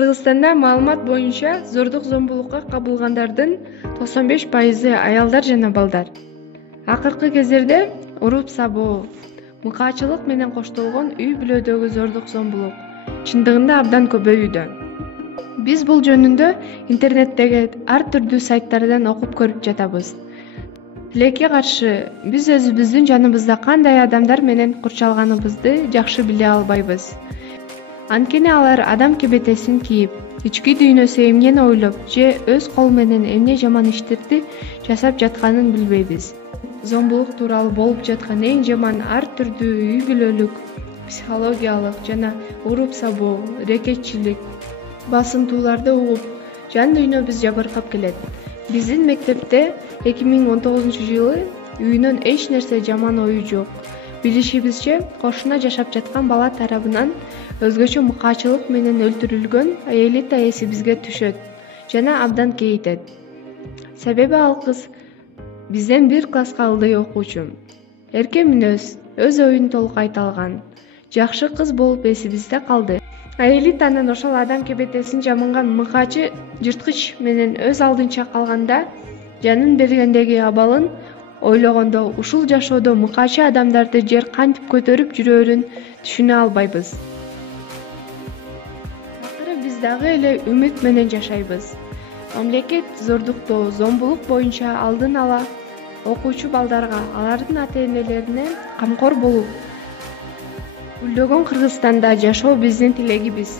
Кыргызстанда маалымат боюнча зордук зомбулукка кабылгандардын 95% аялдар жана балдар. Акыркы кездерде уруп сабоо, мыкаачылык менен коштолгон үй бүлөдөгү зордук зомбулук чындыгында абдан көбөйүүдө. Биз бул жөнүндө интернеттеги ар түрдүү сайттардан окуп көрүп жатабыз. Тилекке каршы, биз өзүбүздүн жаныбызда кандай адамдар менен курчалганыбызды жакшы биле албайбыз. Анткени алар адам кебетесин кийип, ички дүйнөсү эмнени ойлоп же өз колу менен эмне жаман иштерди жасап жатканын билбейбиз. Зомбулук тууралуу болуп жаткан эң жаман ар түрдүү үй бүлөлүк, психологиялык жана уруп сабоо, рекетчилик, басынтууларды угуп, жан дүйнөбүз жабыркап келет. Биздин мектепте 2019-жылы үйүнөн эч нерсе жаман ою жок. Билишибизче, кошуна жашап жаткан бала тарабынан өзгөчө мыкаачылык менен өлтүрүлгөн Аелита эси бизге түшөт жана абдан кейитет. Себеби ал кыз бизден бир класска ылдый окуучу. Эрке мүнөз, өз оюн толук айта алган. Жакшы кыз болуп эсибизде калды. Аелитанын ошол адам кебетесин жаманган мыкаачы жырткыч менен өз алдынча калганда, жанын бергендеги абалын ойлогондо ушул жашоодо мыкаачы адамдарды жер кантип көтөрүп жүрөрүн түшүнө албайбыз. Акыры биз дагы эле үмүт менен жашайбыз. Мамлекет зордуктоо, зомбулук боюнча алдын ала окуучу балдарга, алардын ата-энелерине камкор болуп, гүлдөгөн Кыргызстанда жашоо биздин тилегибиз.